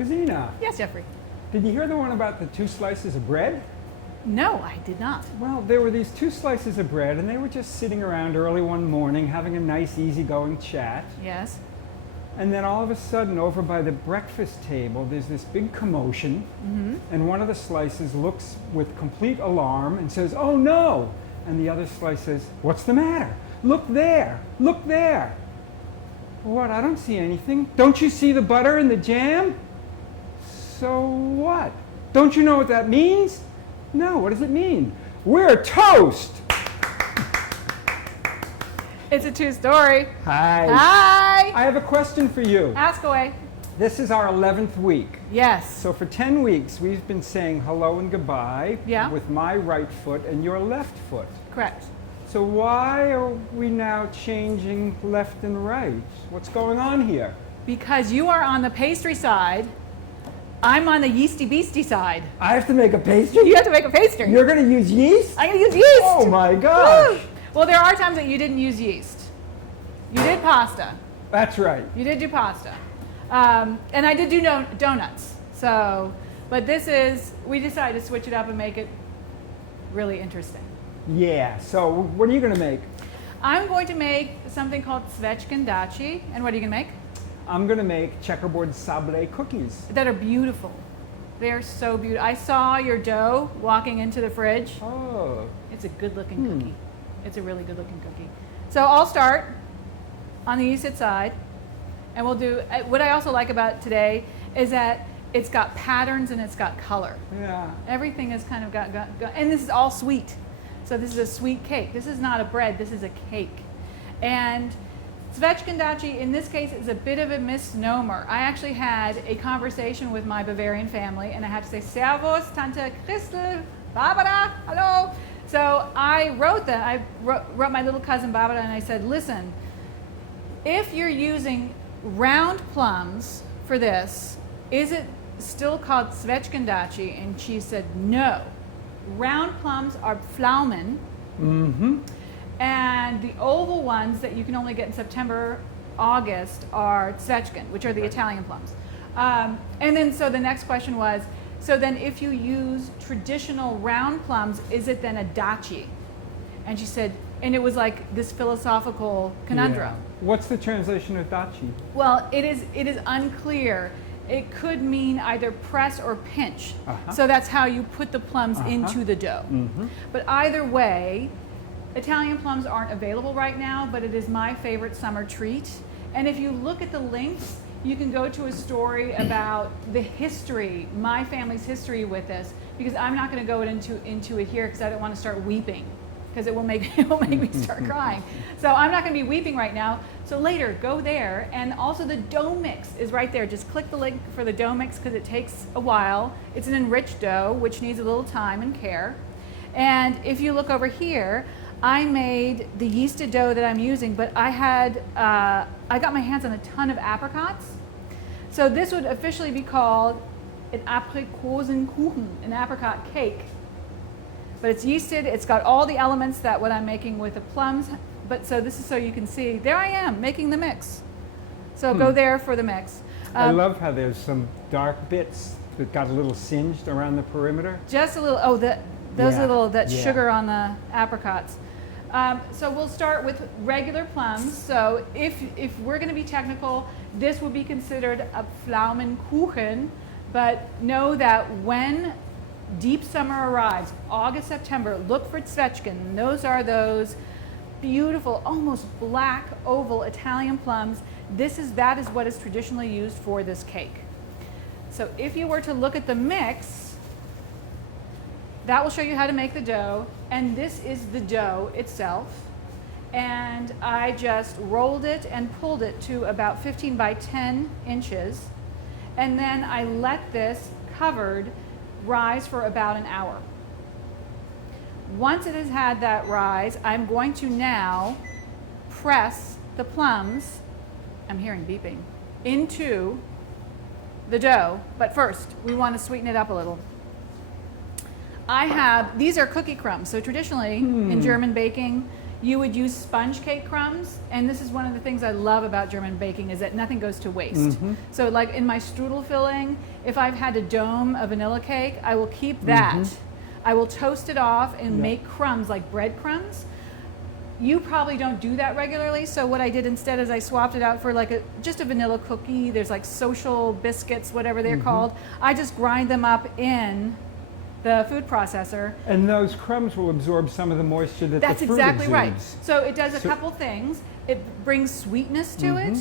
Gesine, Yes, Jeffrey. did you hear the one about the 2 slices of bread? No, I did not. Well, there were these 2 slices of bread, and they were just sitting around early one morning having a nice, easygoing chat. Yes. And then all of a sudden, over by the breakfast table, there's this big commotion, and one of the slices looks with complete alarm and says, "Oh no!" And the other slice says, "What's the matter? Look there! Look there!" "What? I don't see anything. Don't you see the butter and the jam?" "So what? Don't you know what that means?" "No, what does it mean?" "We're toast!" It's a true story. Hi. Hi. I have a question for you. Ask away. This is our 11th week. Yes. So for 10 weeks, we've been saying hello and goodbye with my right foot and your left foot. Correct. So why are we now changing left and right? What's going on here? Because you are on the pastry side, I'm on the yeasty beasty side. I have to make a pastry? You have to make a pastry. You're going to use yeast? I'm going to use yeast. Oh my gosh. Woo. Well, there are times that you didn't use yeast. You did pasta. That's right. You did do pasta. And I did do donuts. So, but this is, we decided to switch it up and make it really interesting. Yeah, so what are you going to make? I'm going to make something called Zwetschgendatschi. And what are you going to make? I'm going to make Checkerboard Sablé cookies. That are beautiful. They are so beautiful. I saw your dough walking into the fridge. Oh. It's a good looking cookie. It's a really good looking cookie. So I'll start on the yeasted side. And we'll do, what I also like about today is that it's got patterns and it's got color. Yeah. Everything has kind of got, and this is all sweet. So this is a sweet cake. This is not a bread, this is a cake. And Zwetschgendatschi, in this case, is a bit of a misnomer. I actually had a conversation with my Bavarian family, and I had to say, Servus, Tante Christel, Barbara, hello. So I wrote that, I wrote my little cousin Barbara, and I said, listen, if you're using round plums for this, is it still called Zwetschgendatschi? And she said, no. Round plums are Pflaumen. And the oval ones that you can only get in September, August are Zwetschgen, which are the Italian plums. And then so the next question was, so then if you use traditional round plums, is it then a dachi? And she said, and it was like this philosophical conundrum. Yeah. What's the translation of dachi? Well, it is unclear. It could mean either press or pinch. So that's how you put the plums into the dough. But either way, Italian plums aren't available right now, but it is my favorite summer treat. And if you look at the links, you can go to a story about the history, my family's history with this, because I'm not going to go into it here because I don't want to start weeping, because it will make me start crying. So I'm not going to be weeping right now. So later, go there, and also the dough mix is right there. Just click the link for the dough mix because it takes a while. It's an enriched dough, which needs a little time and care. And if you look over here, I made the yeasted dough that I'm using, but I got my hands on a ton of apricots. So this would officially be called an Aprikosenkuchen, an apricot cake. But it's yeasted, it's got all the elements that what I'm making with the plums, but so this is so you can see, there I am making the mix. So go there for the mix. I love how there's some dark bits that got a little singed around the perimeter. Just a little, that sugar on the apricots. So we'll start with regular plums. So if we're going to be technical, this would be considered a Pflaumenkuchen, but know that when deep summer arrives, August, September, look for Zwetschgen. Those are those beautiful, almost black oval Italian plums. That is what is traditionally used for this cake. So if you were to look at the mix, that will show you how to make the dough, and this is the dough itself. And I just rolled it and pulled it to about 15 by 10 inches, and then I let this covered rise for about an hour. Once it has had that rise, I'm going to now press the plums, I'm hearing beeping, into the dough, but first we want to sweeten it up a little. These are cookie crumbs. So traditionally in German baking, You would use sponge cake crumbs, and this is one of the things I love about German baking is that nothing goes to waste. So like in my strudel filling, if I've had a dome of vanilla cake, I will keep that. I will toast it off and make crumbs like breadcrumbs. You probably don't do that regularly, so what I did instead is I swapped it out for like just a vanilla cookie. There's like social biscuits, whatever they're called. I just grind them up in the food processor. And those crumbs will absorb some of the moisture that That's the fruit exactly exudes. right. So it does a couple things. It brings sweetness to it,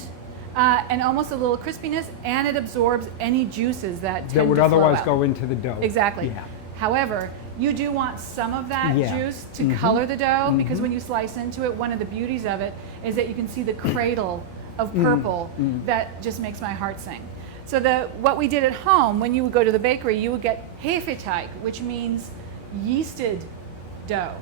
and almost a little crispiness, and it absorbs any juices that tend that would to flow otherwise out. go into the dough. Exactly. Yeah. However, you do want some of that juice to color the dough, because when you slice into it, one of the beauties of it is that you can see the cradle of purple that just makes my heart sing. So what we did at home, when you would go to the bakery, you would get Hefeteig, which means yeasted dough.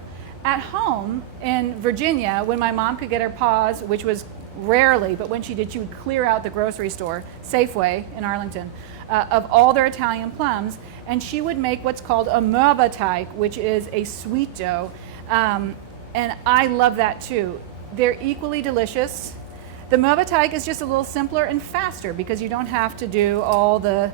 At home in Virginia, when my mom could get her paws, which was rarely, but when she did, she would clear out the grocery store, Safeway in Arlington, of all their Italian plums, and she would make what's called a Mürbeteig, which is a sweet dough, and I love that too. They're equally delicious. The Mürbeteig is just a little simpler and faster because you don't have to do all the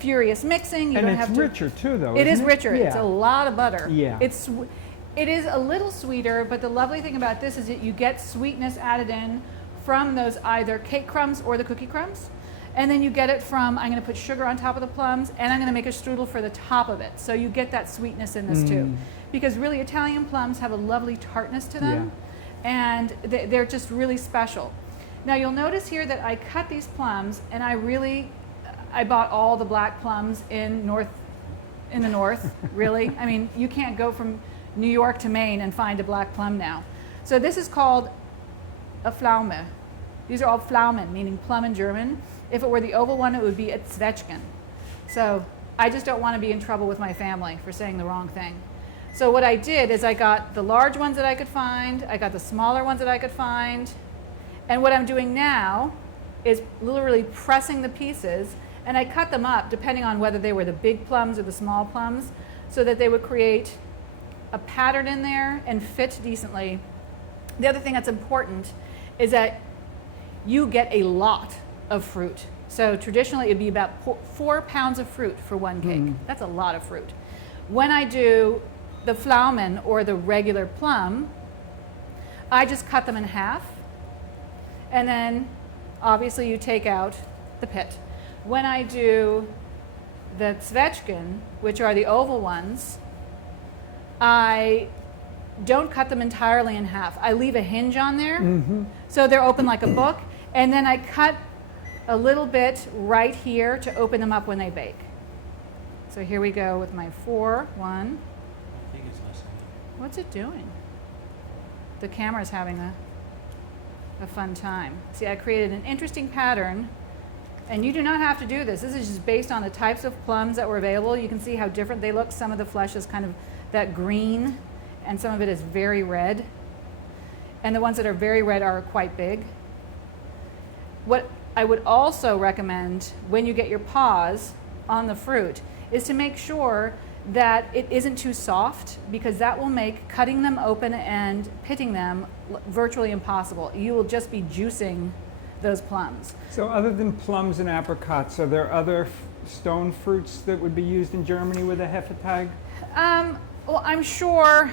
furious mixing. You And don't it's have to, richer too, though. It is isn't richer. Yeah. It's a lot of butter. Yeah. It is a little sweeter, but the lovely thing about this is that you get sweetness added in from those either cake crumbs or the cookie crumbs. And then you get it from, I'm going to put sugar on top of the plums, and I'm going to make a strudel for the top of it. So you get that sweetness in this too. Because really Italian plums have a lovely tartness to them, and they're just really special. Now you'll notice here that I cut these plums, and I bought all the black plums in the north, really. I mean, you can't go from New York to Maine and find a black plum now. So this is called a Pflaume. These are all Pflaumen, meaning plum in German. If it were the oval one, it would be a Zwetschgen. So I just don't want to be in trouble with my family for saying the wrong thing. So what I did is I got the large ones that I could find, I got the smaller ones that I could find, and what I'm doing now is literally pressing the pieces, and I cut them up depending on whether they were the big plums or the small plums, so that they would create a pattern in there and fit decently. The other thing that's important is that you get a lot of fruit. So traditionally it'd be about 4 pounds of fruit for one cake. That's a lot of fruit. When I do the Pflaumen or the regular plum, I just cut them in half, and then obviously you take out the pit. When I do the Zwetschgen, which are the oval ones, I don't cut them entirely in half. I leave a hinge on there, so they're open like a book, and then I cut a little bit right here to open them up when they bake. So here we go with my 4, 1. I think it's listening. What's it doing? The camera's having a fun time. See, I created an interesting pattern, and you do not have to do this. This is just based on the types of plums that were available. You can see how different they look. Some of the flesh is kind of that green, and some of it is very red. And the ones that are very red are quite big. What I would also recommend when you get your paws on the fruit is to make sure that it isn't too soft, because that will make cutting them open and pitting them virtually impossible. You will just be juicing those plums. So other than plums and apricots, are there other stone fruits that would be used in Germany with a Hefeteig? Well, I'm sure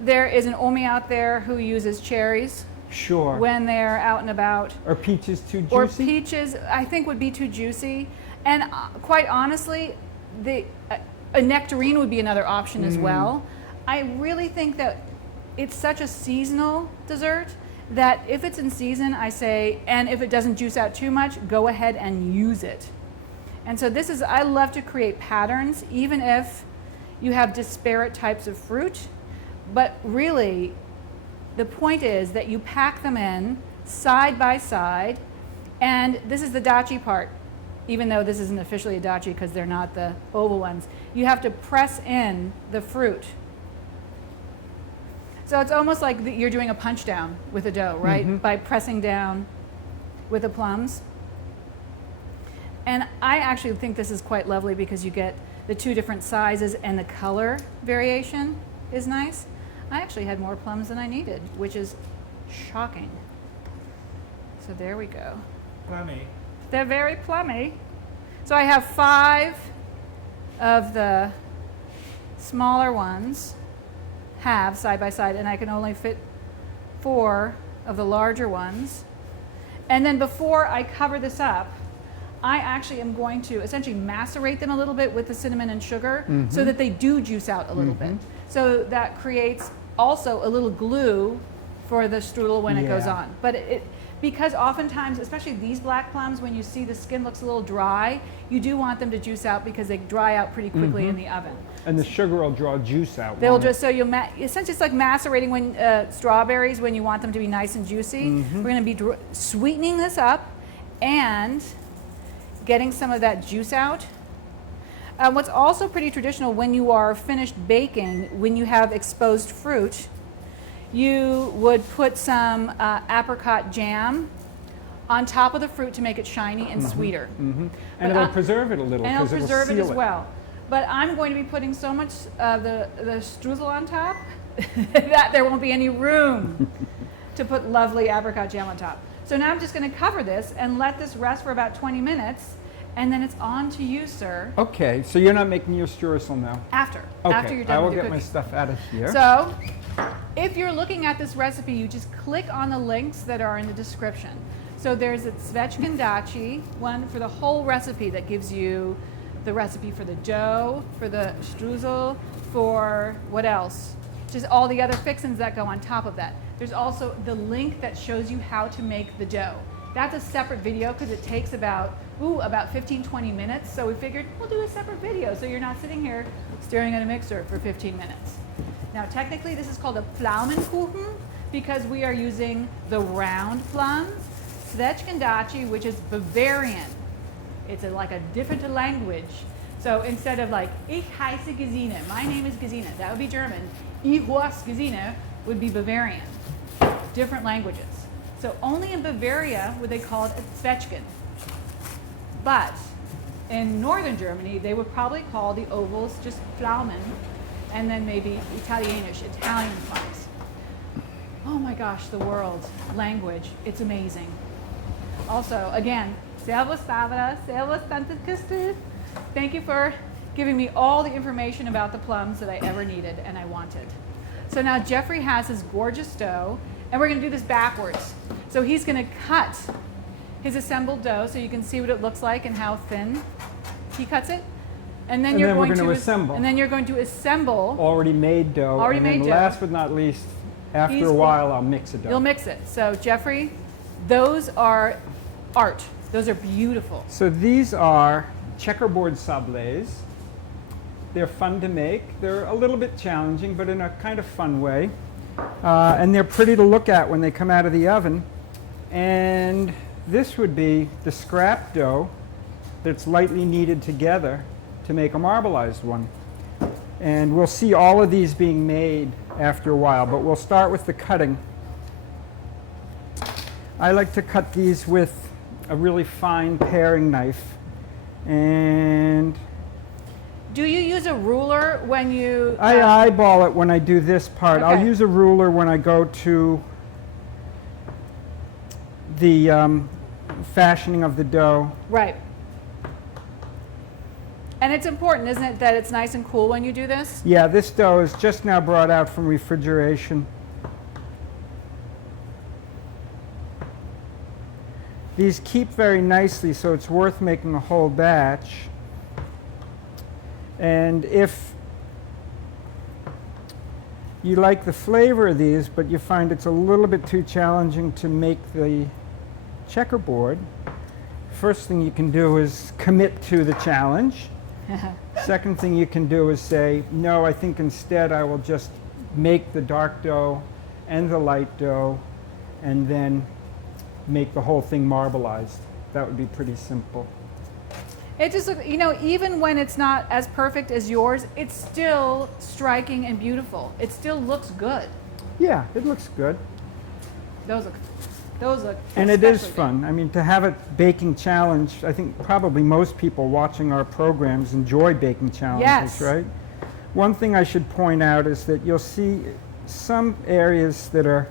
there is an Omi out there who uses cherries Sure. when they're out and about. Are peaches too juicy? Or peaches, I think, would be too juicy. And quite honestly, a nectarine would be another option as well. I really think that it's such a seasonal dessert that if it's in season, I say, and if it doesn't juice out too much, go ahead and use it. And so I love to create patterns, even if you have disparate types of fruit. But really, the point is that you pack them in side by side, and this is the dachi part, even though this isn't officially a dachi because they're not the oval ones. You have to press in the fruit. So it's almost like you're doing a punch down with the dough, right? By pressing down with the plums. And I actually think this is quite lovely because you get the 2 different sizes, and the color variation is nice. I actually had more plums than I needed, which is shocking. So there we go. Plummy. They're very plummy. So I have 5 of the smaller ones halves side by side, and I can only fit 4 of the larger ones. And then before I cover this up, I actually am going to essentially macerate them a little bit with the cinnamon and sugar so that they do juice out a little bit. So that creates also a little glue for the strudel when it goes on. But because oftentimes, especially these black plums, when you see the skin looks a little dry, you do want them to juice out because they dry out pretty quickly in the oven. And the sugar will draw juice out. They'll just, so you'll, essentially it's like macerating when strawberries when you want them to be nice and juicy. We're going to be sweetening this up and getting some of that juice out. What's also pretty traditional when you are finished baking, when you have exposed fruit, you would put some apricot jam on top of the fruit to make it shiny and sweeter. And it'll preserve it a little. And it'll preserve it seal as well. But I'm going to be putting so much of the streusel on top that there won't be any room to put lovely apricot jam on top. So now I'm just going to cover this and let this rest for about 20 minutes, and then it's on to you, sir. Okay, so you're not making your streusel now? After Okay, you're done I will with your get my cookies. stuff out of here. So, if you're looking at this recipe, you just click on the links that are in the description. So there's a Zwetschgendatschi one for the whole recipe that gives you the recipe for the dough, for the streusel, for what else? Just all the other fixins that go on top of that. There's also the link that shows you how to make the dough. That's a separate video because it takes about 15-20 minutes. So we figured we'll do a separate video so you're not sitting here staring at a mixer for 15 minutes. Now technically this is called a Pflaumenkuchen because we are using the round plums. Zwetschgendatschi, which is Bavarian. It's like a different language. So instead of like, ich heiße Gesine, my name is Gesine, that would be German. Ich was Gesine would be Bavarian. Different languages. So only in Bavaria would they call it a Zwetschgen. But in northern Germany, they would probably call the ovals just Pflaumen, and then maybe Italian plums. Oh my gosh, the world, language, it's amazing. Also, again, Servus Barbara, Servus Tante Christel. Thank you for giving me all the information about the plums that I ever needed and I wanted. So now Jeffrey has his gorgeous dough, and we're going to do this backwards. So he's going to cut his assembled dough so you can see what it looks like and how thin he cuts it. And then we're going to assemble. And then you're going to assemble already made dough. Already and made then dough. Last but not least, after a while, I'll mix it dough. You'll mix it. So Jeffrey, those are art. Those are beautiful. So these are checkerboard sablés. They're fun to make. They're a little bit challenging, but in a kind of fun way. And they're pretty to look at when they come out of the oven. And this would be the scrap dough that's lightly kneaded together to make a marbleized one. And we'll see all of these being made after a while, but we'll start with the cutting. I like to cut these with a really fine paring knife. And do you use a ruler when you... I eyeball it when I do this part. Okay. I'll use a ruler when I go to the fashioning of the dough. Right. And it's important, isn't it, that it's nice and cool when you do this? Yeah, this dough is just now brought out from refrigeration. These keep very nicely, so it's worth making a whole batch. And if you like the flavor of these, but you find it's a little bit too challenging to make the checkerboard, first thing you can do is commit to the challenge. Second thing you can do is say, no, I think instead I will just make the dark dough and the light dough and then make the whole thing marbleized. That would be pretty simple. It just, you know, even when it's not as perfect as yours, it's still striking and beautiful. It still looks good. Yeah, it looks good. Those look And it is especially good. fun. I mean, to have a baking challenge, I think probably most people watching our programs enjoy baking challenges, Yes. right? One thing I should point out is that you'll see some areas that are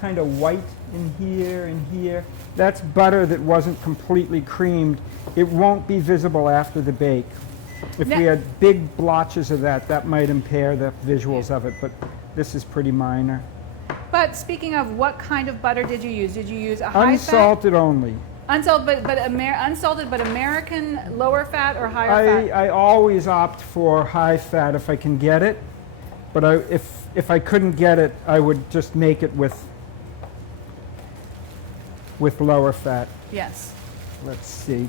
kind of white in here and here. That's butter that wasn't completely creamed. It won't be visible after the bake. If we had big blotches of that, that might impair the visuals of it, but this is pretty minor. But speaking of, what kind of butter did you use? Did you use a high Unsalted only. fat? Unsalted but American lower fat or higher fat? I always opt for high fat if I can get it, but if I couldn't get it, I would just make it with lower fat. Yes. Let's see.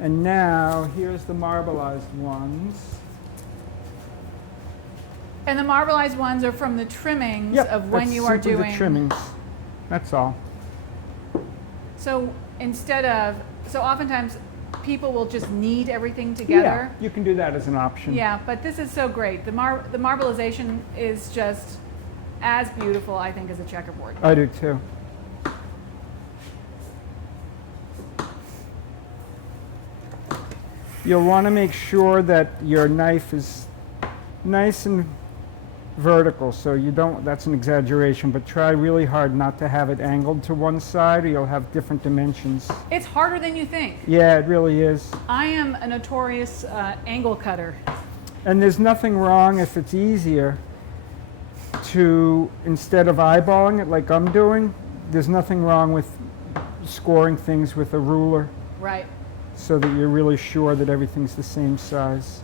And now here's the marbleized ones. And the marbleized ones are from the trimmings Yep, of when that's you are simply doing. the trimmings. That's all. So so oftentimes people will just knead everything together. Yeah, you can do that as an option. Yeah, but this is so great. The marbleization is just as beautiful, I think, as a checkerboard. I do too. You'll want to make sure that your knife is nice and vertical, so you don't, that's an exaggeration, but try really hard not to have it angled to one side or you'll have different dimensions. It's harder than you think. Yeah, it really is. I am a notorious angle cutter. And there's nothing wrong if it's easier to, instead of eyeballing it like I'm doing, there's nothing wrong with scoring things with a ruler. Right. So that you're really sure that everything's the same size.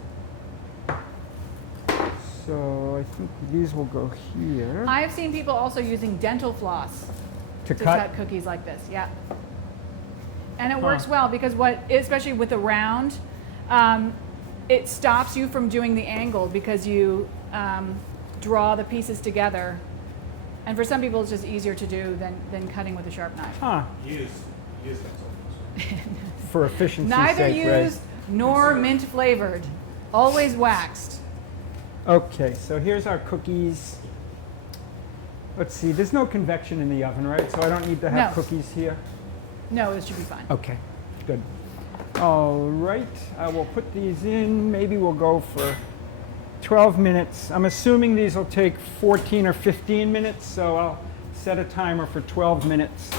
So I think these will go here. I have seen people also using dental floss To to cut? cut cookies like this. Yeah. And it works well because especially with a round, it stops you from doing the angle because you draw the pieces together. And for some people, it's just easier to do than cutting with a sharp knife. Huh. Use that. For efficiency's Neither sake, right? used nor mint flavored, always waxed. Okay, so here's our cookies. Let's see, there's no convection in the oven, right? So I don't need to have No. cookies here? No, it should be fine. Okay, good. All right, I will put these in. Maybe we'll go for 12 minutes. I'm assuming these will take 14 or 15 minutes, so I'll set a timer for 12 minutes.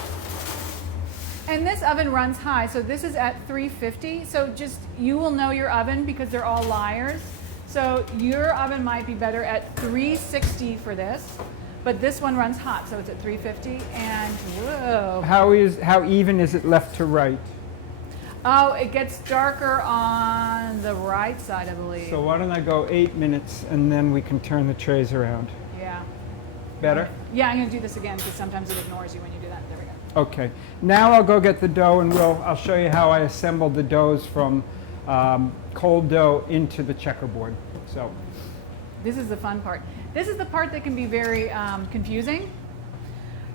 And this oven runs high, so this is at 350. So just, you will know your oven because they're all liars. So your oven might be better at 360 for this, but this one runs hot, so it's at 350. And whoa! How even is it left to right? Oh, it gets darker on the right side, I believe. So why don't I go 8 minutes and then we can turn the trays around. Yeah. Better? Yeah, I'm gonna do this again because sometimes it ignores you when you do that. There we go. Okay. Now I'll go get the dough and I'll show you how I assembled the doughs from cold dough into the checkerboard. So This is the fun part. This is the part that can be very confusing.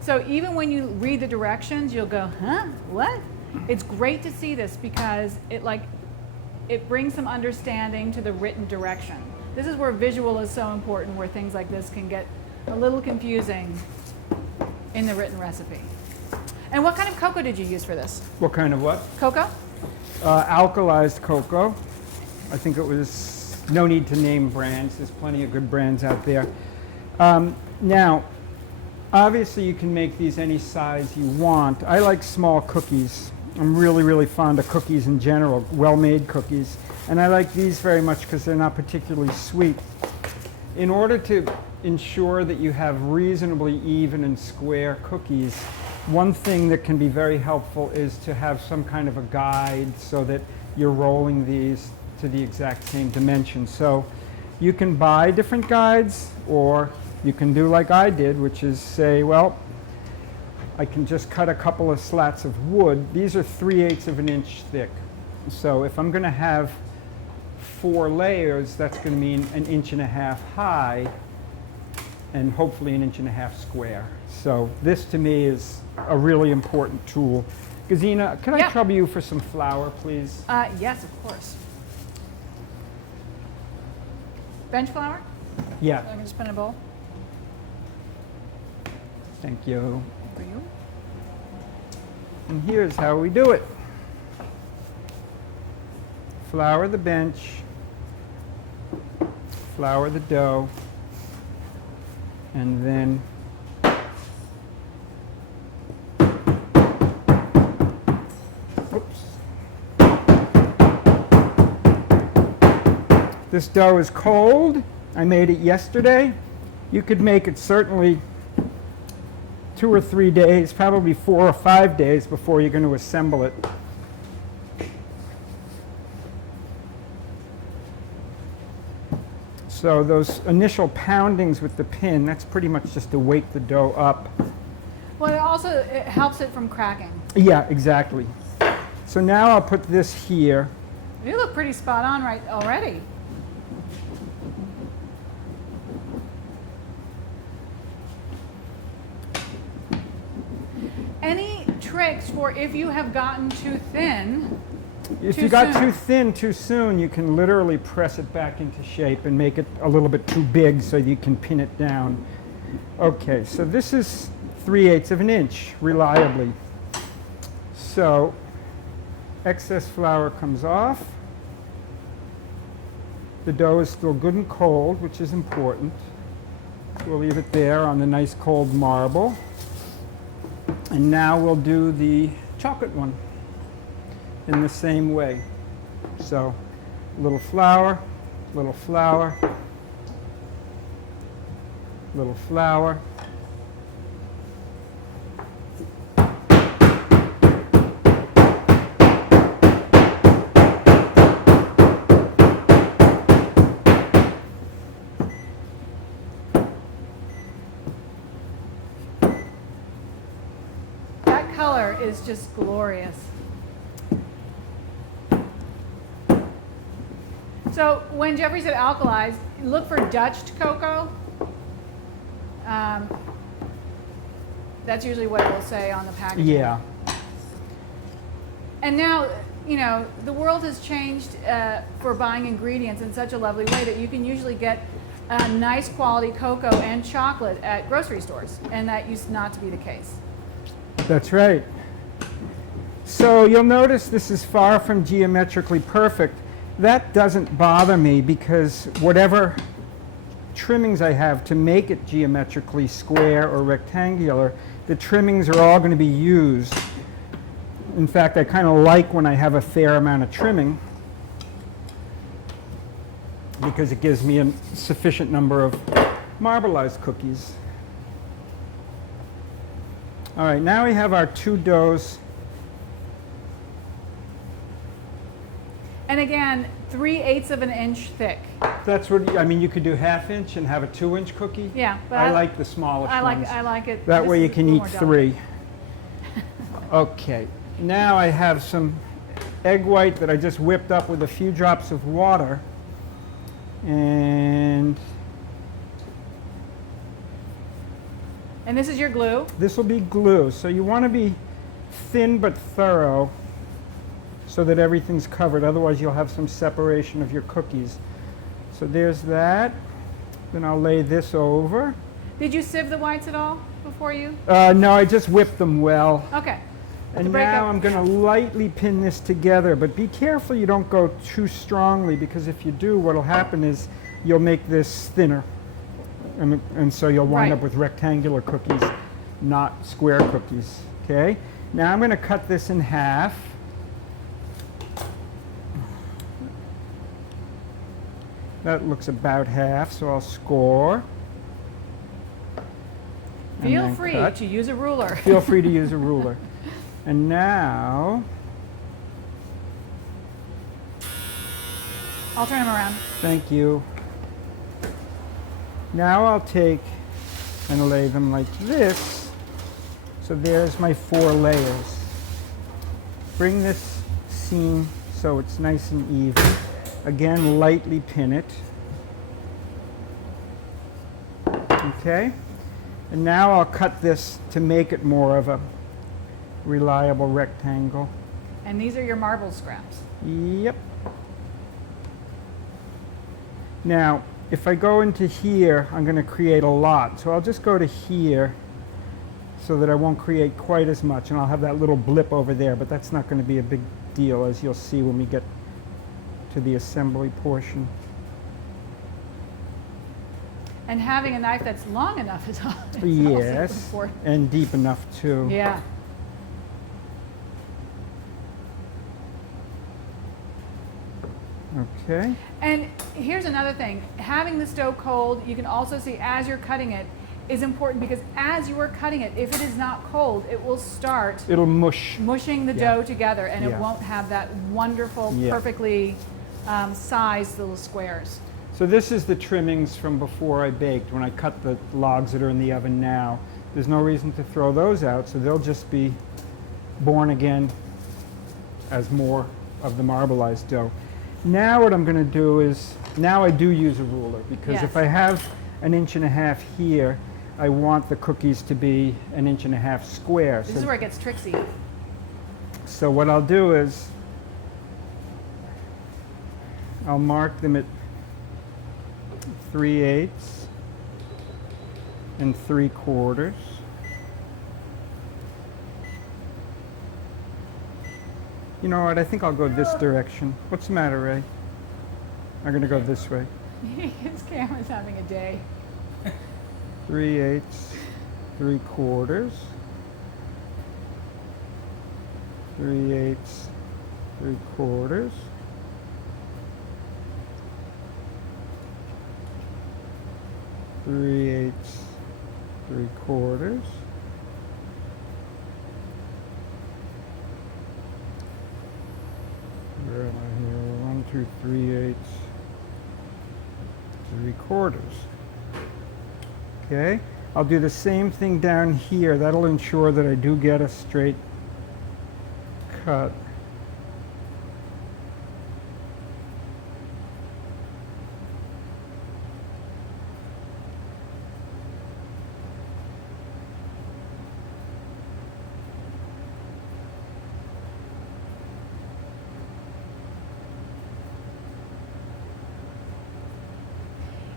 So even when you read the directions, you'll go, huh, what? It's great to see this because it brings some understanding to the written direction. This is where visual is so important, where things like this can get a little confusing in the written recipe. And what kind of cocoa did you use for this? what kind of what? Cocoa? Alkalized cocoa. I think it was, no need to name brands. There's plenty of good brands out there. Now, obviously you can make these any size you want. I like small cookies. I'm really, really fond of cookies in general, well-made cookies. And I like these very much because they're not particularly sweet. In order to ensure that you have reasonably even and square cookies, one thing that can be very helpful is to have some kind of a guide so that you're rolling these to the exact same dimension. So you can buy different guides, or you can do like I did, which is say, well, I can just cut a couple of slats of wood. These are 3/8 of an inch thick. So if I'm going to have 4 layers, that's going to mean 1.5 inches high and hopefully 1.5 inches square. So this to me is a really important tool. Gesine, can I trouble you for some flour, please? Yes, of course. Bench flour? Yeah, I can just put in a bowl thank you. for you. And here's how we do it. Flour the bench, flour the dough, And then oops. This dough is cold. I made it yesterday. You could make it certainly 2 or 3 days, probably 4 or 5 days before you're going to assemble it. So those initial poundings with the pin, that's pretty much just to wake the dough up. Well, it helps it from cracking. Yeah, exactly. So now I'll put this here. You look pretty spot on right already. Any tricks for if you have gotten too thin? If you got too thin too soon, you can literally press it back into shape and make it a little bit too big so you can pin it down. Okay, so this is 3/8 of an inch, reliably. So excess flour comes off. The dough is still good and cold, which is important. We'll leave it there on the nice cold marble. And now we'll do the chocolate one in the same way. So a little flour, little flour, little flour. That color is just glorious. So when Jeffrey said alkalized, look for Dutched cocoa. That's usually what it will say on the packaging. Yeah. And now, you know, the world has changed for buying ingredients in such a lovely way that you can usually get nice quality cocoa and chocolate at grocery stores, and that used not to be the case. That's right. So you'll notice this is far from geometrically perfect. That doesn't bother me because whatever trimmings I have to make it geometrically square or rectangular, the trimmings are all going to be used. In fact, I kind of like when I have a fair amount of trimming because it gives me a sufficient number of marbleized cookies. All right, now we have our two doughs. And again, 3/8 of an inch thick. That's what, I mean, you could do 1/2 inch and have a 2-inch cookie. Yeah, but I like the smallest ones. I like it. That this way you is a can little eat more 3. Okay, now I have some egg white that I just whipped up with a few drops of water. And this is your glue. this will be glue. So you want to be thin but thorough so that everything's covered. Otherwise you'll have some separation of your cookies. So there's that. Then I'll lay this over. Did you sieve the whites at all before you? No, I just whipped them well. Okay. And break now up- I'm going to lightly pin this together, but be careful you don't go too strongly, because if you do, what'll happen is you'll make this thinner. And so you'll wind Right. up with rectangular cookies, not square cookies. Okay? Now I'm going to cut this in half. That looks about half, so I'll score. And Feel then free cut. to use a ruler. Feel free to use a ruler. And now, I'll turn them around. thank you. Now I'll take and lay them like this. So there's my 4 layers. Bring this seam so it's nice and even. Again, lightly pin it. Okay? And now I'll cut this to make it more of a reliable rectangle. And these are your marble scraps. Yep. Now, if I go into here, I'm going to create a lot. So I'll just go to here so that I won't create quite as much. And I'll have that little blip over there, but that's not going to be a big deal, as you'll see when we get to the assembly portion. And having a knife that's long enough is also Yes, important. and deep enough too. Yeah. Okay. And here's another thing. Having the dough cold, you can also see as you're cutting it, is important because as you are cutting it, if it is not cold, it will start It'll mush. mushing the Yeah. dough together, and Yeah. it won't have that wonderful, Yeah. perfectly sized little squares. So this is the trimmings from before I baked, when I cut the logs that are in the oven now. There's no reason to throw those out, so they'll just be born again as more of the marbleized dough. Now what I'm going to do is, now I do use a ruler, because if Yes. I have an inch and a half here, I want the cookies to be an inch and a half square. This is where it gets tricksy. So what I'll do is, I'll mark them at 3/8 and 3/4. You know what, I think I'll go this direction. What's the matter, Ray? I'm gonna go this way. His camera's having a day. 3/8, 3/4. 3/8, 3/4. 3/8, 3/4. Where am I here? 1, 2, 3/8, 3/4. Okay, I'll do the same thing down here. That'll ensure that I do get a straight cut.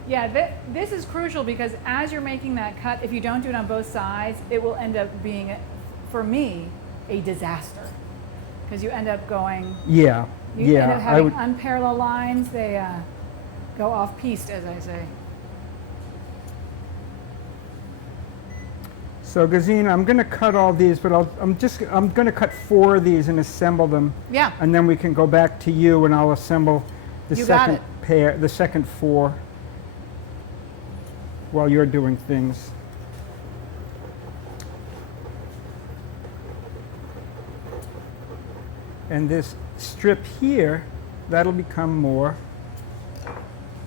Yeah, this is crucial because as you're making that cut, if you don't do it on both sides, it will end up being, for me, a disaster. Because you end up going, Yeah, you end up I having would. unparalleled lines. They go off piste, as I say. So Gesine, I'm going to cut all these, but I'm going to cut 4 of these and assemble them, Yeah, and then we can go back to you, and I'll assemble the You got second it. pair, the second 4, while you're doing things. And this strip here, that'll become more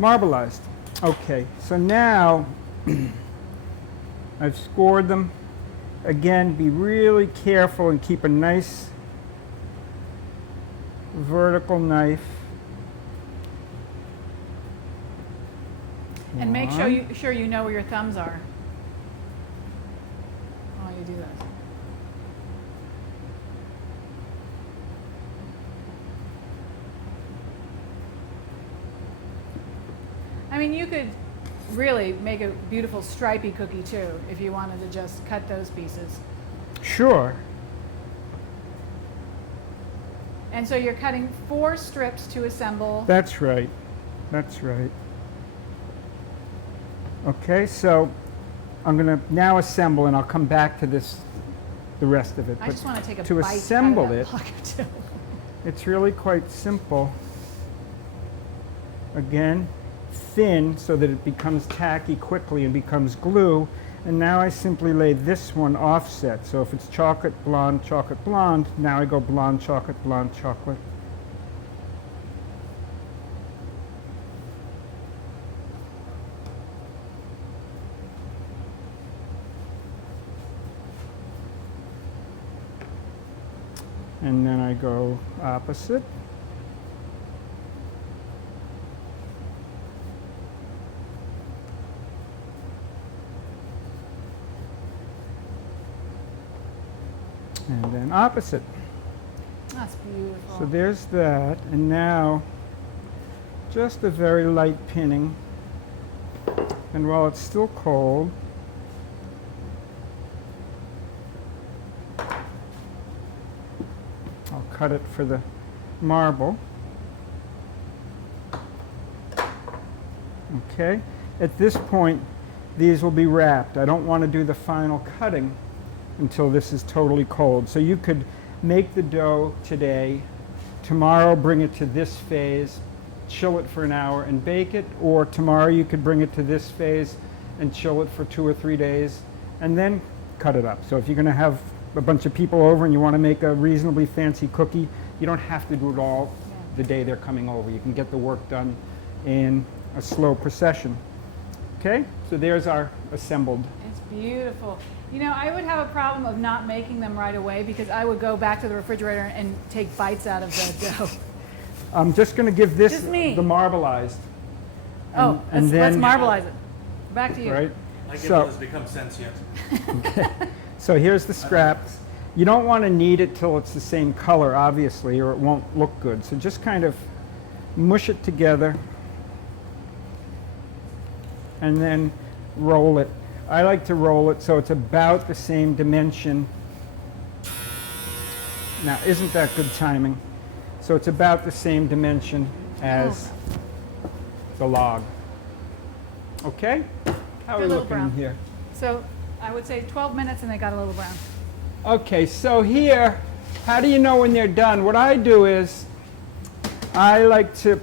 marbleized. Okay, so now I've scored them. Again, be really careful and keep a nice vertical knife. and make One. sure you know where your thumbs are while you do this. I mean, you could really make a beautiful stripy cookie too if you wanted to just cut those pieces. Sure. And so you're cutting 4 strips to assemble. That's right. That's right. Okay, so I'm going to now assemble, and I'll come back to this, the rest of it. I But just want to take a to bite assemble out of it, that pocket too. it's really quite simple. Again, thin so that it becomes tacky quickly and becomes glue. And now I simply lay this one offset. So if it's chocolate, blonde, now I go blonde, chocolate, chocolate. And then I go opposite. And then opposite. That's beautiful. So there's that. And now just a very light pinning. And while it's still cold, I'll cut it for the marble. Okay. at this point, these will be wrapped. I don't want to do the final cutting until this is totally cold. So you could make the dough today, tomorrow bring it to this phase, chill it for an hour and bake it, or tomorrow you could bring it to this phase and chill it for 2 or 3 days and then cut it up. So if you're going to have a bunch of people over and you want to make a reasonably fancy cookie, you don't have to do it all the day they're coming over. You can get the work done in a slow procession. Okay, so there's our assembled. It's beautiful. You know, I would have a problem of not making them right away because I would go back to the refrigerator and take bites out of the dough. I'm just going to give this Just me. the marbleized. Oh, and let's then- marbleize it. Back to you. Right? My gift So- has become sentient. So here's the scrap. You don't want to knead it till it's the same color, obviously, or it won't look good. So just kind of mush it together and then roll it. I like to roll it so it's about the same dimension. Now, isn't that good timing? So it's about the same dimension as the log. Okay? How are we They're a little looking brown. here? So I would say 12 minutes and they got a little brown. Okay, so here, how do you know when they're done? What I do is, I like to,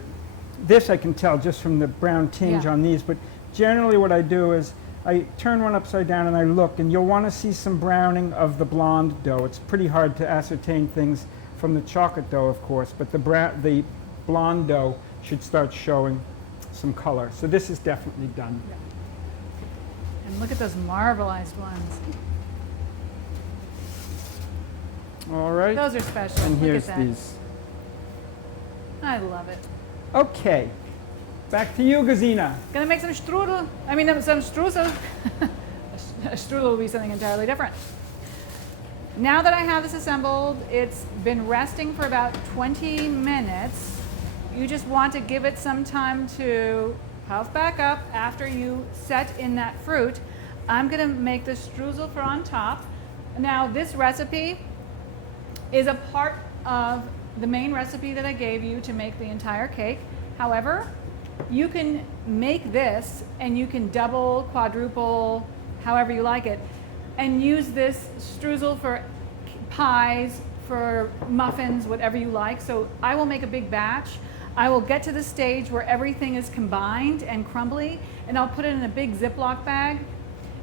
this I can tell just from the brown tinge Yeah. on these, but generally what I do is, I turn one upside down and I look, and you'll want to see some browning of the blonde dough. It's pretty hard to ascertain things from the chocolate dough, of course, but the blonde dough should start showing some color. So this is definitely done. And look at those marbleized ones. All right, Those are special. and Look here's at that. these. I love it. Okay, back to you, Gesine. Gonna make some strudel. I mean, some streusel. A strudel will be something entirely different. Now that I have this assembled, it's been resting for about 20 minutes. You just want to give it some time to puff back up after you set in that fruit. I'm gonna make the streusel for on top. Now, this recipe is a part of the main recipe that I gave you to make the entire cake. However, you can make this and you can double, quadruple, however you like it, and use this streusel for pies, for muffins, whatever you like. So I will make a big batch. I will get to the stage where everything is combined and crumbly, and I'll put it in a big Ziploc bag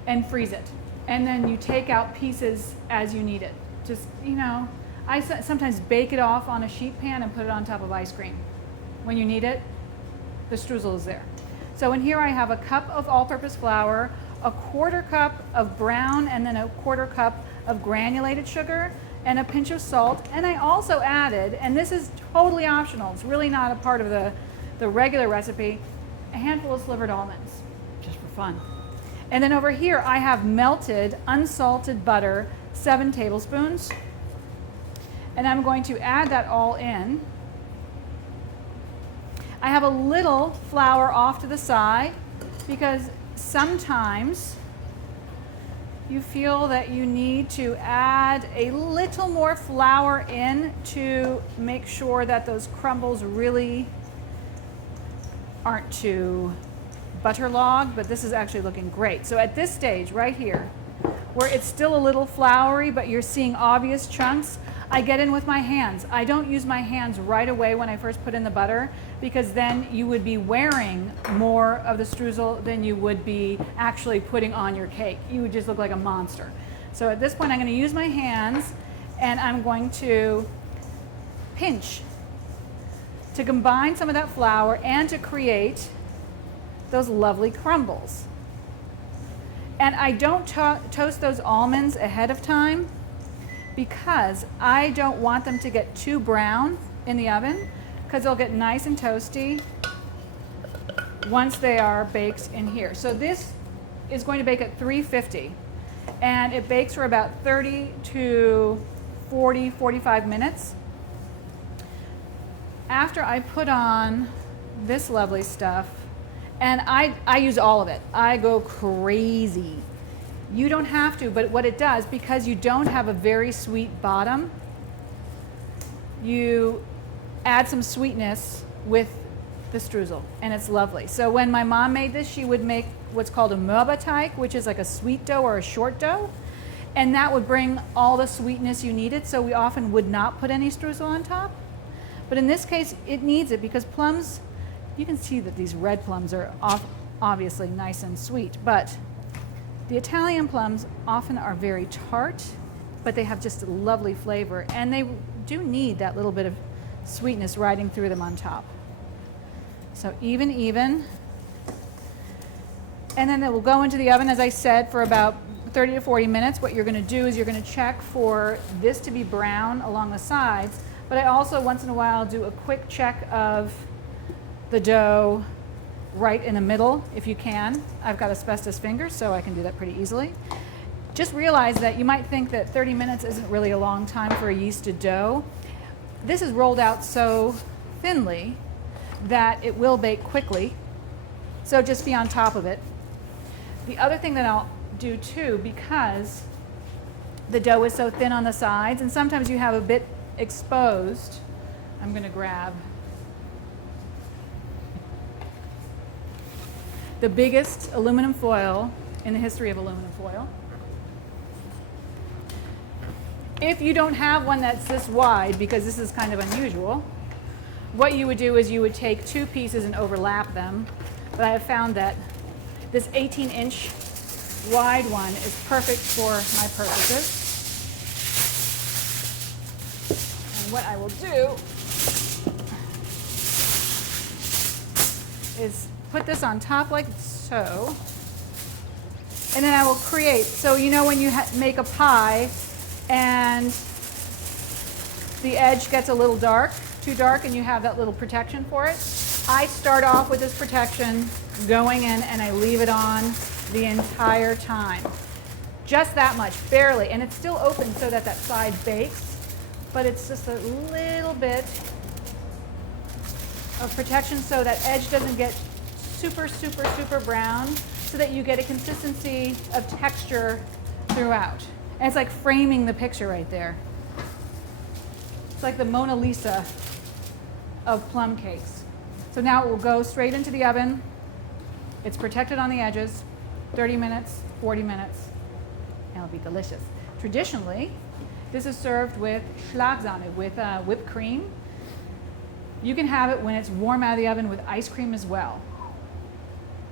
and freeze it. And then you take out pieces as you need it. Just, you know, I sometimes bake it off on a sheet pan and put it on top of ice cream. When you need it, the streusel is there. So in here I have a cup of all-purpose flour, a 1/4 cup of brown, and then a 1/4 cup of granulated sugar, and a pinch of salt. And I also added, and this is totally optional, it's really not a part of the regular recipe, a handful of slivered almonds, just for fun. And then over here I have melted, unsalted butter, 7 tablespoons. And I'm going to add that all in. I have a little flour off to the side because sometimes you feel that you need to add a little more flour in to make sure that those crumbles really aren't too butterlogged, but this is actually looking great. So at this stage right here, where it's still a little floury, but you're seeing obvious chunks, I get in with my hands. I don't use my hands right away when I first put in the butter, because then you would be wearing more of the streusel than you would be actually putting on your cake. You would just look like a monster. So at this point, I'm going to use my hands, and I'm going to pinch to combine some of that flour and to create those lovely crumbles. And I don't toast those almonds ahead of time because I don't want them to get too brown in the oven, because they'll get nice and toasty once they are baked in here. So this is going to bake at 350, and it bakes for about 30 to 40, 45 minutes. After I put on this lovely stuff, and I use all of it. I go crazy. You don't have to, but what it does, because you don't have a very sweet bottom, you add some sweetness with the streusel, and it's lovely. So when my mom made this, she would make what's called a Mürbeteig, which is like a sweet dough or a short dough, and that would bring all the sweetness you needed, so we often would not put any streusel on top. But in this case, it needs it because plums, you can see that these red plums are obviously nice and sweet, but the Italian plums often are very tart, but they have just a lovely flavor, and they do need that little bit of sweetness riding through them on top. So even. And then it will go into the oven, as I said, for about 30 to 40 minutes. What you're going to do is you're going to check for this to be brown along the sides, but I also once in a while do a quick check of the dough right in the middle if you can. I've got asbestos fingers, so I can do that pretty easily. Just realize that you might think that 30 minutes isn't really a long time for a yeasted dough. This is rolled out so thinly that it will bake quickly, so just be on top of it. The other thing that I'll do too, because the dough is so thin on the sides, and sometimes you have a bit exposed, I'm going to grab the biggest aluminum foil in the history of aluminum foil. If you don't have one that's this wide, because this is kind of unusual, what you would do is you would take two pieces and overlap them. But I have found that this 18-inch wide one is perfect for my purposes. And what I will do is put this on top like so. And then I will create, so you know when you make a pie and the edge gets a little dark, too dark, and you have that little protection for it. I start off with this protection going in and I leave it on the entire time. Just that much, barely, and it's still open so that that side bakes, but it's just a little bit of protection so that edge doesn't get super, super, super brown, so that you get a consistency of texture throughout. And it's like framing the picture right there. It's like the Mona Lisa of plum cakes. So now it will go straight into the oven. It's protected on the edges, 30 minutes, 40 minutes, and it'll be delicious. Traditionally, this is served with Schlagsahne, with whipped cream. You can have it when it's warm out of the oven with ice cream as well.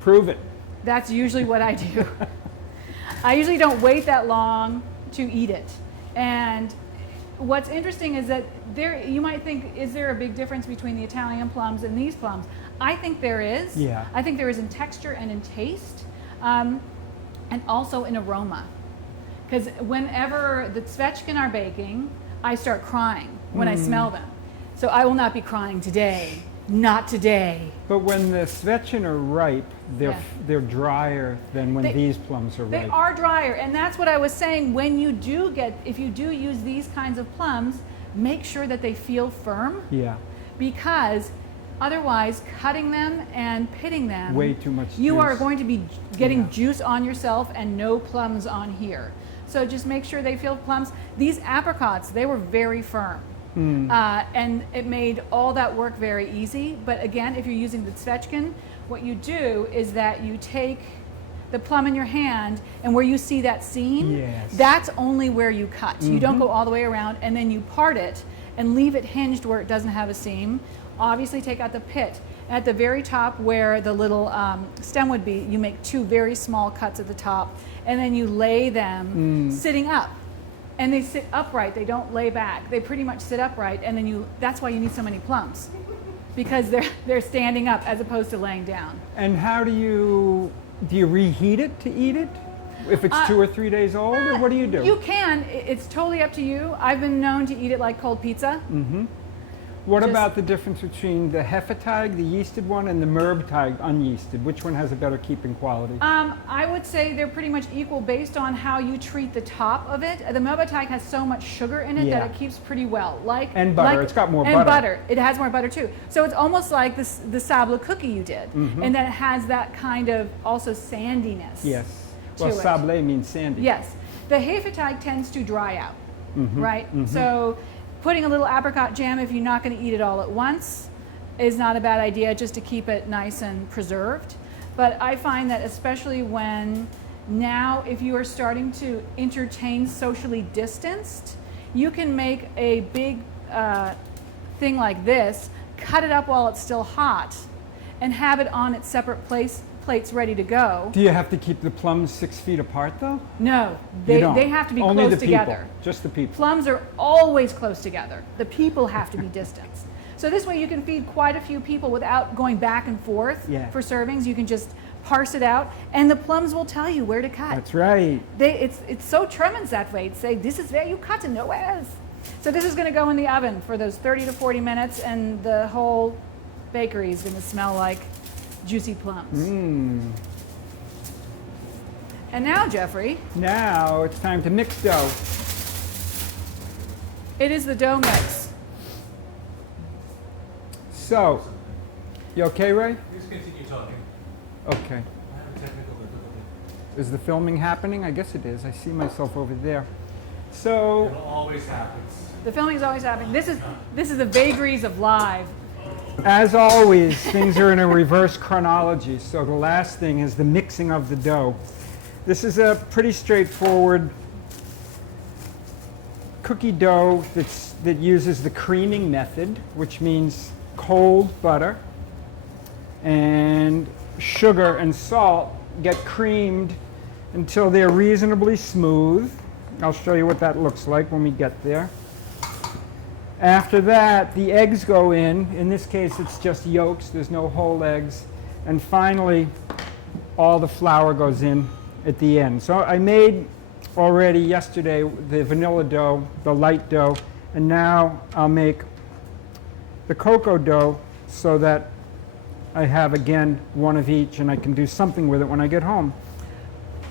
Prove it. That's usually what I do. I usually don't wait that long to eat it. And what's interesting is that you might think, is there a big difference between the Italian plums and these plums? I think there is. Yeah. I think there is in texture and in taste, and also in aroma. Because whenever the Zwetschgen are baking, I start crying when I smell them. So I will not be crying today. Not today. But when the Zwetschgen are ripe, they're drier than when these plums are ripe. They are drier, and that's what I was saying. When you do if you do use these kinds of plums, make sure that they feel firm. Yeah. Because otherwise, cutting them and pitting them, way too much you juice. are going to be getting juice on yourself and no plums on here. So just make sure they feel plums. These apricots, they were very firm. And it made all that work very easy. But again, if you're using the Zwetschgen, what you do is that you take the plum in your hand, and where you see that seam, that's only where you cut. You don't go all the way around, and then you part it and leave it hinged where it doesn't have a seam. Obviously take out the pit. And at the very top where the little stem would be, you make two very small cuts at the top, and then you lay them sitting up. And they sit upright, they don't lay back. They pretty much sit upright, and then that's why you need so many plums, because they're standing up as opposed to laying down. And how do you reheat it to eat it? If it's 2 or 3 days old, or what do you do? You can, it's totally up to you. I've been known to eat it like cold pizza. What about the difference between the Hefeteig, the yeasted one, and the Mürbeteig unyeasted? Which one has a better keeping quality? I would say they're pretty much equal based on how you treat the top of it. The Mürbeteig has so much sugar in it that it keeps pretty well. And butter, it's got more butter. And butter, it has more butter too. So it's almost like the Sablé cookie you did. And then it has that kind of also sandiness. Yes. Well, Sablé means sandy. Yes. The Hefeteig tends to dry out, right? So putting a little apricot jam, if you're not going to eat it all at once, is not a bad idea, just to keep it nice and preserved. But I find that especially when now, if you are starting to entertain socially distanced, you can make a big thing like this, cut it up while it's still hot, and have it on its separate plates ready to go. Do you have to keep the plums 6 feet apart though? No, You they don't. have to be Only close the together. People. Just the people. Plums are always close together. The people have to be distanced. So this way you can feed quite a few people without going back and forth for servings. You can just parse it out, and the plums will tell you where to cut. That's right. It's so tremens that way. It's say, this is where you cut and nowhere else. So this is going to go in the oven for those 30 to 40 minutes, and the whole bakery is going to smell like juicy plums. And now, Jeffrey. Now it's time to mix dough. It is the dough mix. So, you okay, Ray? Please continue talking. Okay. I have a technical difficulty. Is the filming happening? I guess it is. I see myself over there. So, It always happens. The filming is always happening. This is the vagaries of live. as always, things are in a reverse chronology. So the last thing is the mixing of the dough. This is a pretty straightforward cookie dough that uses the creaming method, which means cold butter and sugar and salt get creamed until they're reasonably smooth. I'll show you what that looks like when we get there. After that, the eggs go in. In this case, it's just yolks. There's no whole eggs. And finally, all the flour goes in at the end. So I made already yesterday the vanilla dough, the light dough, and now I'll make the cocoa dough so that I have, again, one of each, and I can do something with it when I get home.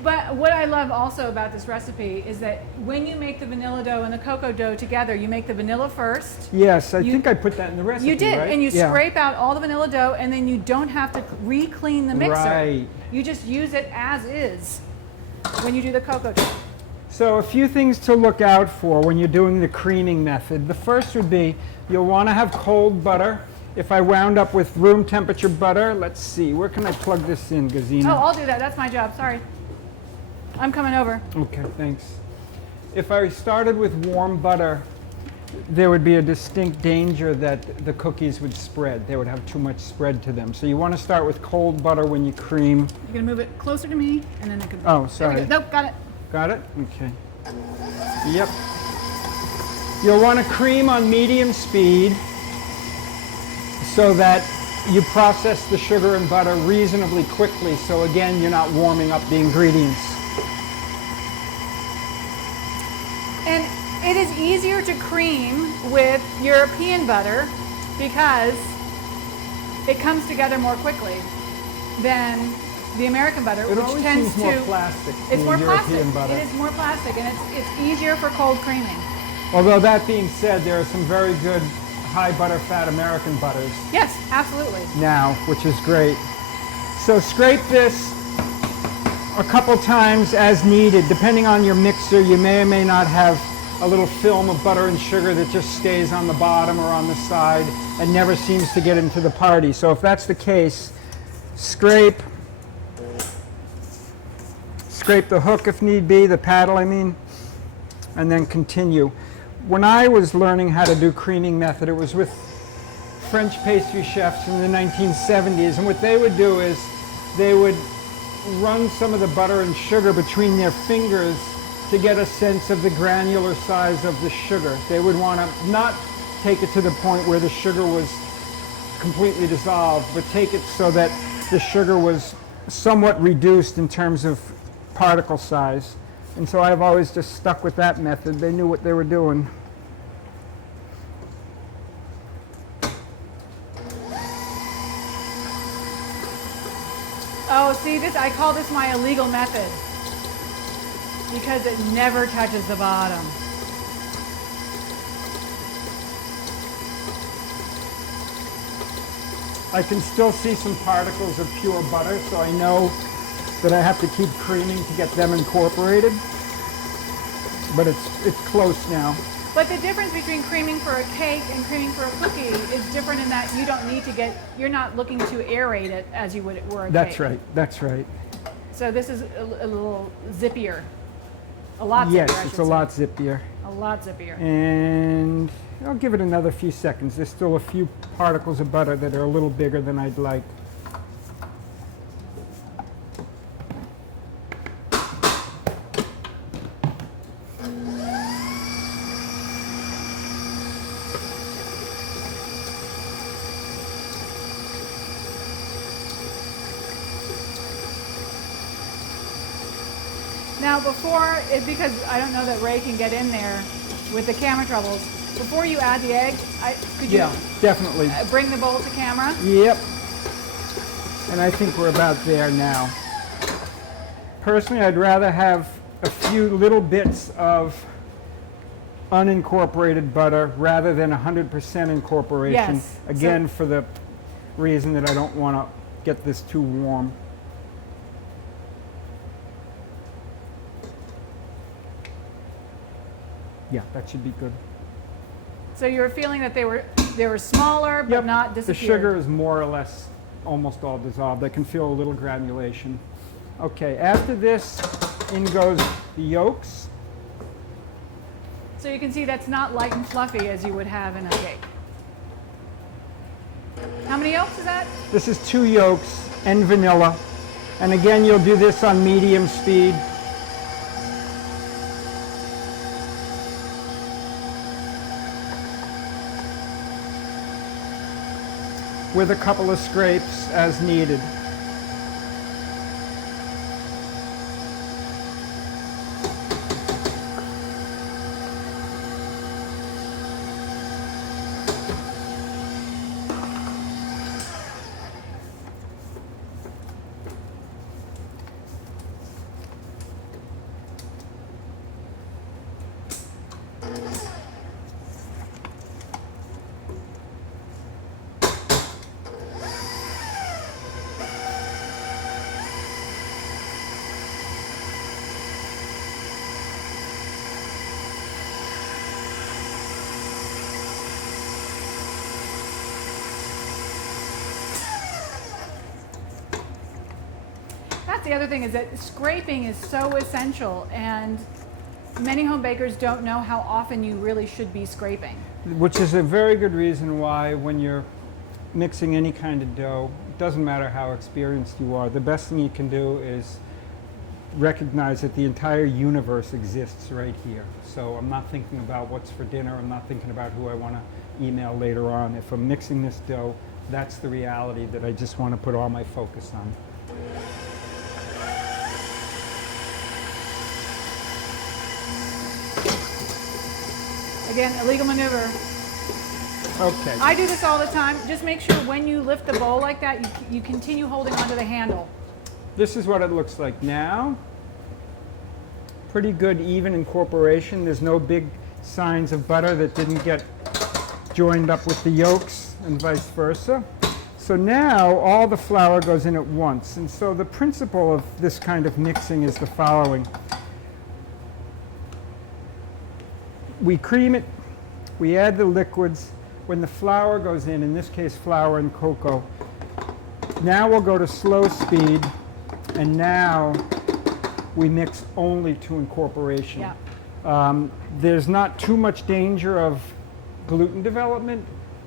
But what I love also about this recipe is that when you make the vanilla dough and the cocoa dough together, you make the vanilla first. Yes, I think I put that in the recipe, You did, right? and you Yeah. scrape out all the vanilla dough, and then you don't have to re-clean the mixer. Right. You just use it as is when you do the cocoa dough. So a few things to look out for when you're doing the creaming method. The first would be you'll want to have cold butter. If I wound up with room temperature butter, let's see, where can I plug this in, Gesine? Oh, I'll do that. That's my job. Sorry. I'm coming over. Okay, thanks. If I started with warm butter, there would be a distinct danger that the cookies would spread. They would have too much spread to them. So you want to start with cold butter when you cream. You're going to move it closer to me, and then I can... Oh, sorry. There we go. Nope, got it. Got it? Okay. Yep. You'll want to cream on medium speed so that you process the sugar and butter reasonably quickly. So again, you're not warming up the ingredients. And it is easier to cream with European butter because it comes together more quickly than the American butter, It which always tends seems more to... plastic It's than more European plastic. butter. It is more plastic, and it's easier for cold creaming. Although that being said, there are some very good high butter fat American butters Yes, absolutely. now, which is great. So scrape this a couple times as needed. Depending on your mixer, you may or may not have a little film of butter and sugar that just stays on the bottom or on the side and never seems to get into the party. So if that's the case, scrape the hook if need be, the paddle I mean, and then continue. When I was learning how to do creaming method, it was with French pastry chefs in the 1970s, and what they would do is they would run some of the butter and sugar between their fingers to get a sense of the granular size of the sugar. They would want to not take it to the point where the sugar was completely dissolved, but take it so that the sugar was somewhat reduced in terms of particle size. And so I've always just stuck with that method. They knew what they were doing. Oh, see, I call this my illegal method because it never touches the bottom. I can still see some particles of pure butter, so I know that I have to keep creaming to get them incorporated. But it's close now. But the difference between creaming for a cake and creaming for a cookie is different in that you don't need to you're not looking to aerate it as you would were a That's cake. right, that's right. So this is a little zippier. A lot zippier, Yes, I it's should a say. lot zippier. A lot zippier. And I'll give it another few seconds. There's still a few particles of butter that are a little bigger than I'd like. Now because I don't know that Ray can get in there with the camera troubles, before you add the egg, could you definitely. Bring the bowl to camera? Yep. And I think we're about there now. Personally, I'd rather have a few little bits of unincorporated butter rather than 100% incorporation. Yes. Again, for the reason that I don't want to get this too warm. Yeah, that should be good. So you were feeling that they were smaller but Yep. not The disappeared. sugar is more or less almost all dissolved. I can feel a little granulation. Okay, after this, in goes the yolks. So you can see that's not light and fluffy as you would have in a cake. How many yolks is that? This is 2 yolks and vanilla. And again, you'll do this on medium speed. With a couple of scrapes as needed. That's the other thing, is that scraping is so essential, and many home bakers don't know how often you really should be scraping. Which is a very good reason why when you're mixing any kind of dough, it doesn't matter how experienced you are, the best thing you can do is recognize that the entire universe exists right here. So I'm not thinking about what's for dinner, I'm not thinking about who I want to email later on. If I'm mixing this dough, that's the reality that I just want to put all my focus on. Again, illegal maneuver. Okay. I do this all the time. Just make sure when you lift the bowl like that, you continue holding onto the handle. This is what it looks like now. Pretty good even incorporation. There's no big signs of butter that didn't get joined up with the yolks and vice versa. So now all the flour goes in at once. And so the principle of this kind of mixing is the following. We cream it, we add the liquids. When the flour goes in this case flour and cocoa, now we'll go to slow speed, and now we mix only to incorporation. Yeah. There's not too much danger of gluten development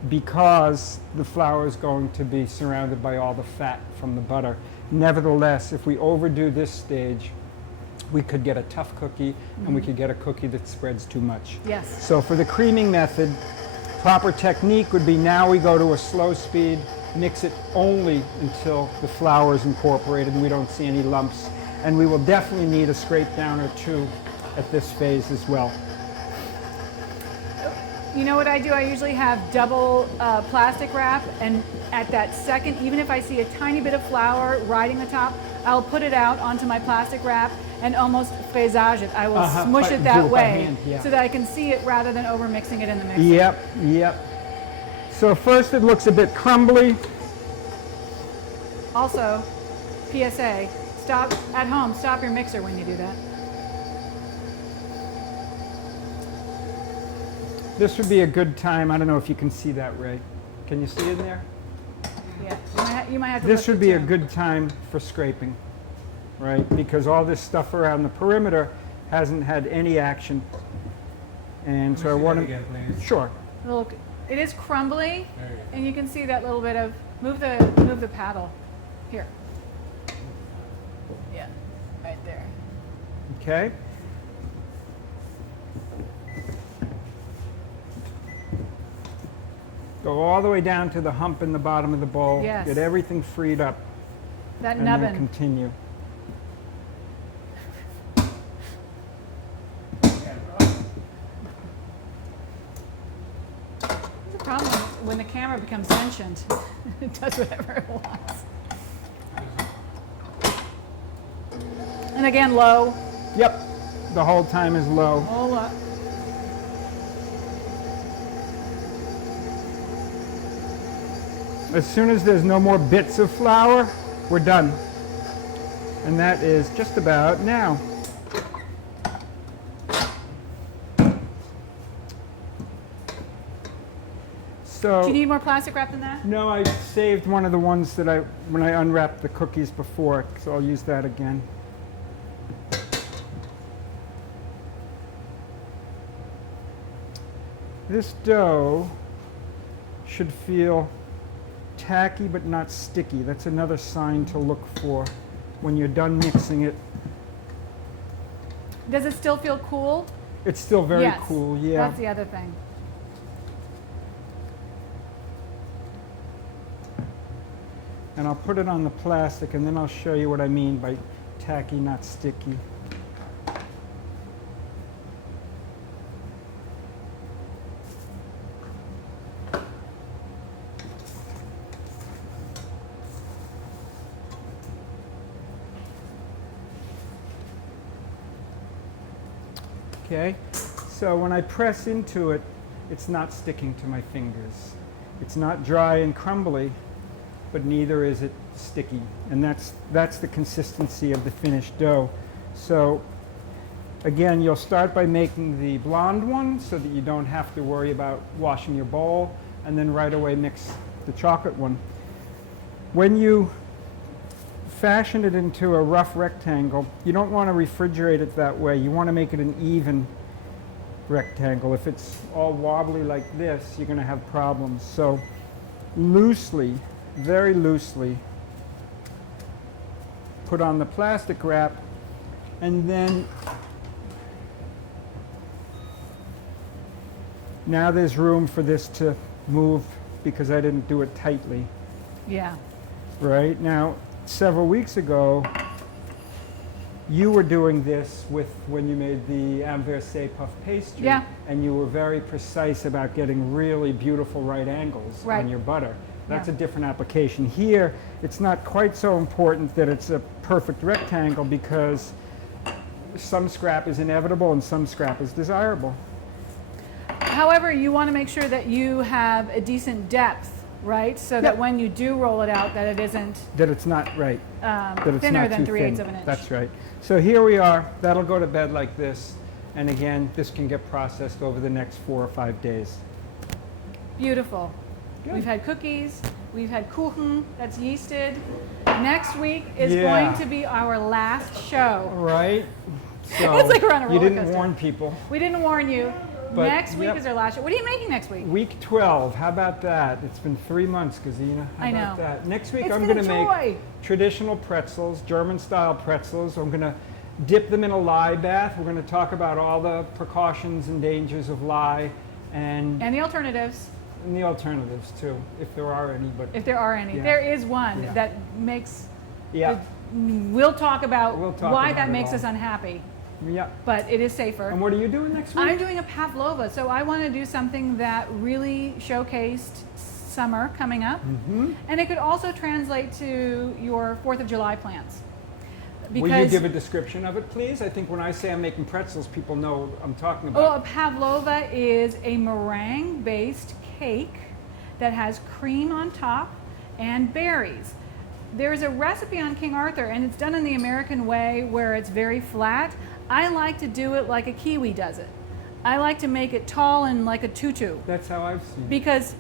because the flour is going to be surrounded by all the fat from the butter. Nevertheless, if we overdo this stage, we could get a tough cookie, and we could get a cookie that spreads too much. Yes. So for the creaming method, proper technique would be now we go to a slow speed, mix it only until the flour is incorporated and we don't see any lumps. And we will definitely need a scrape down or two at this phase as well. You know what I do? I usually have double plastic wrap, and at that second, even if I see a tiny bit of flour riding the top, I'll put it out onto my plastic wrap and almost faisage it. I will smush it do that it by way hand, yeah. so that I can see it rather than over mixing it in the mixer. Yep. So first it looks a bit crumbly. Also, PSA, stop at home, stop your mixer when you do that. This would be a good time. I don't know if you can see that, Ray. Can you see it in there? Yeah, you might have to. This would lift be it a too. good time for scraping, right? Because all this stuff around the perimeter hasn't had any action. And so I want to. Again, please. Sure. Look, it is crumbly, There you go. and you can see that little bit of move the paddle here. Yeah, right there. Okay. Go all the way down to the hump in the bottom of the bowl. Yes. Get everything freed up, That and then nubbin. continue. The problem when the camera becomes sentient, it does whatever it wants. And again, low. Yep. The whole time is low. Hold up. As soon as there's no more bits of flour, we're done. And that is just about now. So, Do you need more plastic wrap than that? no, I saved one of the ones that when I unwrapped the cookies before, so I'll use that again. This dough should feel tacky but not sticky. That's another sign to look for when you're done mixing it. Does it still feel cool? It's still very Yes, cool, yeah. That's the other thing. And I'll put it on the plastic and then I'll show you what I mean by tacky, not sticky. Okay, so when I press into it, it's not sticking to my fingers. It's not dry and crumbly, but neither is it sticky. And that's the consistency of the finished dough. So again, you'll start by making the blonde one so that you don't have to worry about washing your bowl, and then right away mix the chocolate one. When you fashion it into a rough rectangle, you don't want to refrigerate it that way. You want to make it an even rectangle. If it's all wobbly like this, you're going to have problems. So loosely, very loosely, put on the plastic wrap, and then now there's room for this to move because I didn't do it tightly. Yeah. Right? Now, several weeks ago, you were doing this when you made the Anversailles puff pastry. Yeah. And you were very precise about getting really beautiful right angles Right. on your butter. That's Yeah. a different application. Here, it's not quite so important that it's a perfect rectangle because some scrap is inevitable and some scrap is desirable. However, you want to make sure that you have a decent depth, right? So that Yep. when you do roll it out, that it isn't That it's not right. That it's thinner not than too 3/8 thin. of an inch. That's right. So here we are. That'll go to bed like this. And again, this can get processed over the next 4 or 5 days. Beautiful. Good. We've had cookies. We've had kuchen that's yeasted. Next week is Yeah. going to be our last show. Right? So It's like we're on a you roller didn't coaster. warn people. We didn't warn you. But, Next week yep. is our last show. What are you making next week? Week 12. How about that? It's been 3 months, Gesine. How I about know. that? Next week It's I'm been going to a make joy. traditional pretzels, German-style pretzels. I'm going to dip them in a lye bath. We're going to talk about all the precautions and dangers of lye and And the alternatives, the alternatives too, if there are any. But if there are any. Yeah. There is one Yeah. that makes. yeah, We'll talk about We'll talk why about that it makes all. us unhappy, yeah. but it is safer. And what are you doing next week? I'm doing a pavlova, so I want to do something that really showcased summer coming up, and it could also translate to your 4th of July plans. Will you give a description of it, please? I think when I say I'm making pretzels, people know what I'm talking about. Oh, a pavlova is a meringue-based cake that has cream on top and berries. There's a recipe on King Arthur, and it's done in the American way where it's very flat. I like to do it like a kiwi does it. I like to make it tall and like a tutu. That's how I've seen it. Because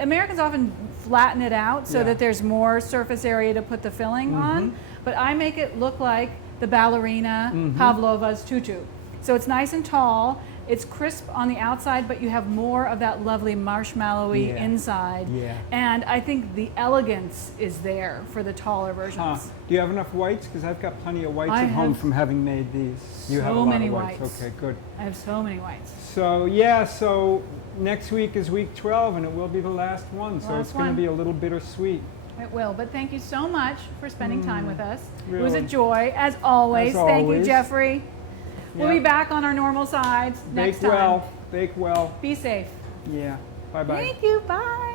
Americans often flatten it out so Yeah. that there's more surface area to put the filling on, but I make it look like the ballerina Pavlova's tutu. So it's nice and tall, it's crisp on the outside, but you have more of that lovely marshmallowy Yeah. inside. Yeah. And I think the elegance is there for the taller versions. Do you have enough whites? Because I've got plenty of whites I at home have from having made these. You have a so lot many of whites. whites. Okay, good. I have so many whites. So yeah, so next week is week 12, and it will be the last one. So Last it's going to one. be a little bittersweet. It will, but thank you so much for spending time with us. It was a Really. joy, as always. As Thank you, always. Jeffrey. We'll Yeah. be back on our normal sides next Bake time. well. Bake well. Be safe. Yeah. Bye bye. Thank you. Bye.